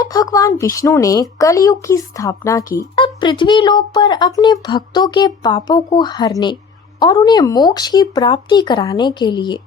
जब भगवान विष्णु ने कलयुग की स्थापना की, तब पृथ्वी लोक पर अपने भक्तों के पापों को हरने और उन्हें मोक्ष की प्राप्ति कराने के लिए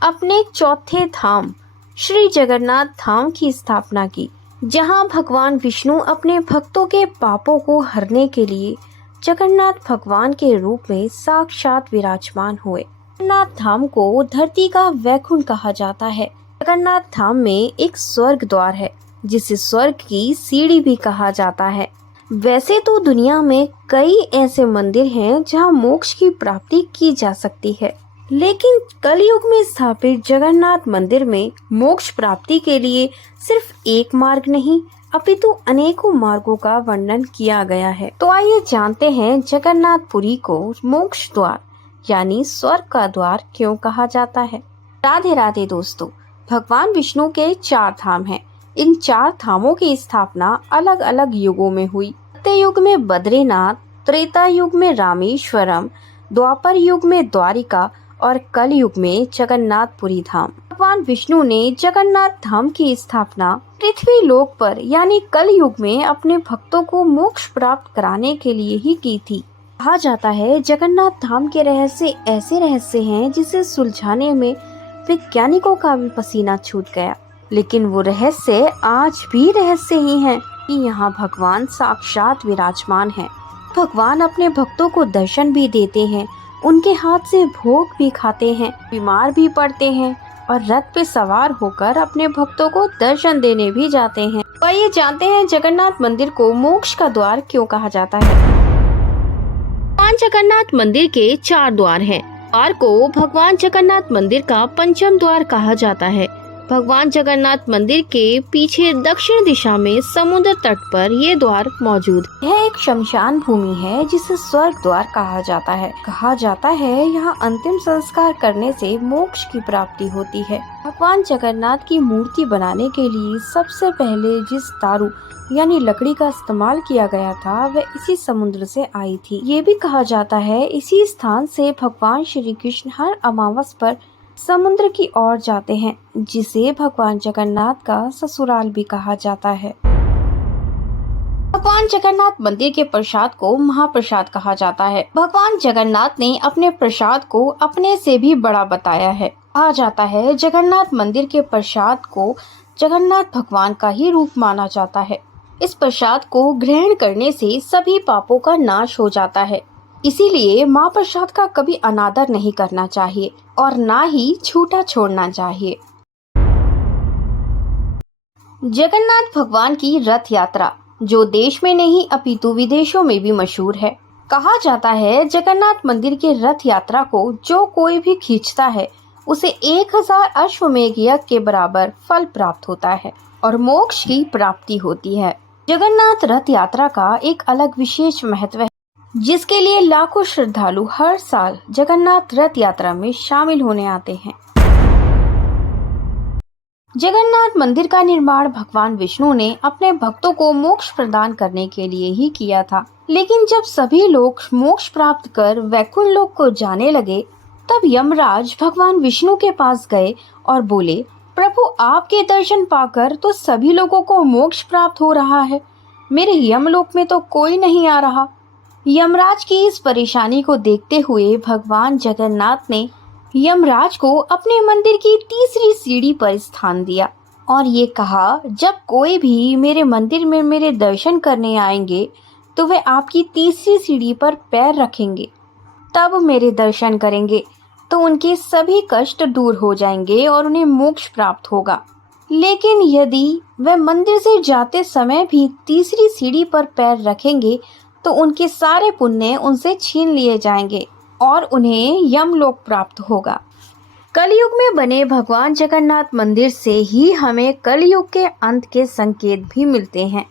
अपने चौथे धाम श्री जगन्नाथ धाम की स्थापना की, जहां भगवान विष्णु अपने भक्तों के पापों को हरने के लिए जगन्नाथ भगवान के रूप में साक्षात विराजमान हुए। जगन्नाथ धाम को धरती का वैकुंठ कहा जाता है। जगन्नाथ धाम में एक स्वर्ग द्वार है, जिसे स्वर्ग की सीढ़ी भी कहा जाता है। वैसे तो दुनिया में कई ऐसे मंदिर हैं जहां मोक्ष की प्राप्ति की जा सकती है, लेकिन कलयुग में स्थापित जगन्नाथ मंदिर में मोक्ष प्राप्ति के लिए सिर्फ एक मार्ग नहीं, अपितु अनेकों मार्गों का वर्णन किया गया है। तो आइए जानते हैं जगन्नाथपुरी को मोक्ष द्वार यानी स्वर्ग का द्वार क्यों कहा जाता है। राधे राधे दोस्तों, भगवान विष्णु के 4 धाम हैं। इन 4 धामों की स्थापना अलग अलग युगों में हुई। सत्य युग में बद्रीनाथ, त्रेता युग में रामेश्वरम, द्वापर युग में द्वारिका और कल युग में जगन्नाथपुरी धाम। भगवान विष्णु ने जगन्नाथ धाम की स्थापना पृथ्वी लोक पर यानी कल युग में अपने भक्तों को मोक्ष प्राप्त कराने के लिए ही की थी। कहा जाता है जगन्नाथ धाम के रहस्य ऐसे रहस्य हैं जिसे सुलझाने में वैज्ञानिकों का भी पसीना छूट गया, लेकिन वो रहस्य आज भी रहस्य ही हैं कि यहाँ भगवान साक्षात विराजमान हैं। भगवान अपने भक्तों को दर्शन भी देते हैं, उनके हाथ से भोग भी खाते हैं, बीमार भी पड़ते हैं और रथ पे सवार होकर अपने भक्तों को दर्शन देने भी जाते हैं। तो आइए जानते हैं जगन्नाथ मंदिर को मोक्ष का द्वार क्यों कहा जाता है। भगवान जगन्नाथ मंदिर के 4 द्वार हैं। द्वार को भगवान जगन्नाथ मंदिर का पंचम द्वार कहा जाता है। भगवान जगन्नाथ मंदिर के पीछे दक्षिण दिशा में समुद्र तट पर ये द्वार मौजूद है। यह एक शमशान भूमि है जिसे स्वर्ग द्वार कहा जाता है। कहा जाता है यहाँ अंतिम संस्कार करने से मोक्ष की प्राप्ति होती है। भगवान जगन्नाथ की मूर्ति बनाने के लिए सबसे पहले जिस तारू यानी लकड़ी का इस्तेमाल किया गया था वह इसी समुद्र से आई थी। ये भी कहा जाता है इसी स्थान से भगवान श्री कृष्ण हर अमावस पर समुद्र की ओर जाते हैं, जिसे भगवान जगन्नाथ का ससुराल भी कहा जाता है। भगवान जगन्नाथ मंदिर के प्रसाद को महाप्रसाद कहा जाता है। भगवान जगन्नाथ ने अपने प्रसाद को अपने से भी बड़ा बताया है। कहा जाता है जगन्नाथ मंदिर के प्रसाद को जगन्नाथ भगवान का ही रूप माना जाता है। इस प्रसाद को ग्रहण करने से सभी पापों का नाश हो जाता है। इसीलिए माँ प्रसाद का कभी अनादर नहीं करना चाहिए और ना ही छूटा छोड़ना चाहिए। जगन्नाथ भगवान की रथ यात्रा जो देश में नहीं अपितु विदेशों में भी मशहूर है। कहा जाता है जगन्नाथ मंदिर के रथ यात्रा को जो कोई भी खींचता है उसे 1000 अश्वमेघ यज्ञ के बराबर फल प्राप्त होता है और मोक्ष की प्राप्ति होती है। जगन्नाथ रथ यात्रा का एक अलग विशेष महत्व है, जिसके लिए लाखों श्रद्धालु हर साल जगन्नाथ रथ यात्रा में शामिल होने आते हैं। जगन्नाथ मंदिर का निर्माण भगवान विष्णु ने अपने भक्तों को मोक्ष प्रदान करने के लिए ही किया था, लेकिन जब सभी लोग मोक्ष प्राप्त कर वैकुंठ लोक को जाने लगे, तब यमराज भगवान विष्णु के पास गए और बोले, प्रभु आपके दर्शन पाकर तो सभी लोगों को मोक्ष प्राप्त हो रहा है, मेरे यमलोक में तो कोई नहीं आ रहा। यमराज की इस परेशानी को देखते हुए भगवान जगन्नाथ ने यमराज को अपने मंदिर की तीसरी सीढ़ी पर स्थान दिया और ये कहा, जब कोई भी मेरे मंदिर में मेरे दर्शन करने आएंगे तो वे आपकी तीसरी सीढ़ी पर पैर रखेंगे, तब मेरे दर्शन करेंगे तो उनके सभी कष्ट दूर हो जाएंगे और उन्हें मोक्ष प्राप्त होगा। लेकिन यदि वे मंदिर से जाते समय भी तीसरी सीढ़ी पर पैर रखेंगे तो उनके सारे पुण्य उनसे छीन लिए जाएंगे और उन्हें यमलोक प्राप्त होगा। कलयुग में बने भगवान जगन्नाथ मंदिर से ही हमें कलयुग के अंत के संकेत भी मिलते हैं।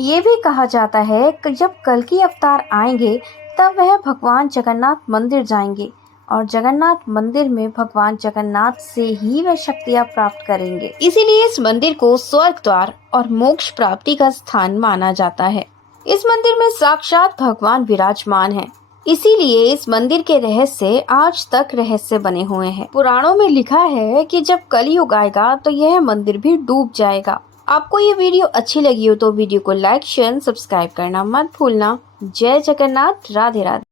ये भी कहा जाता है कि जब कल की अवतार आएंगे तब वह भगवान जगन्नाथ मंदिर जाएंगे और जगन्नाथ मंदिर में भगवान जगन्नाथ से ही वह शक्तियाँ प्राप्त करेंगे। इसीलिए इस मंदिर को स्वर्ग द्वार और मोक्ष प्राप्ति का स्थान माना जाता है। इस मंदिर में साक्षात भगवान विराजमान हैं। इसीलिए इस मंदिर के रहस्य आज तक रहस्य बने हुए हैं। पुराणों में लिखा है कि जब कलयुग आएगा तो यह मंदिर भी डूब जाएगा। आपको ये वीडियो अच्छी लगी हो तो वीडियो को लाइक शेयर सब्सक्राइब करना मत भूलना। जय जगन्नाथ, राधे राधे।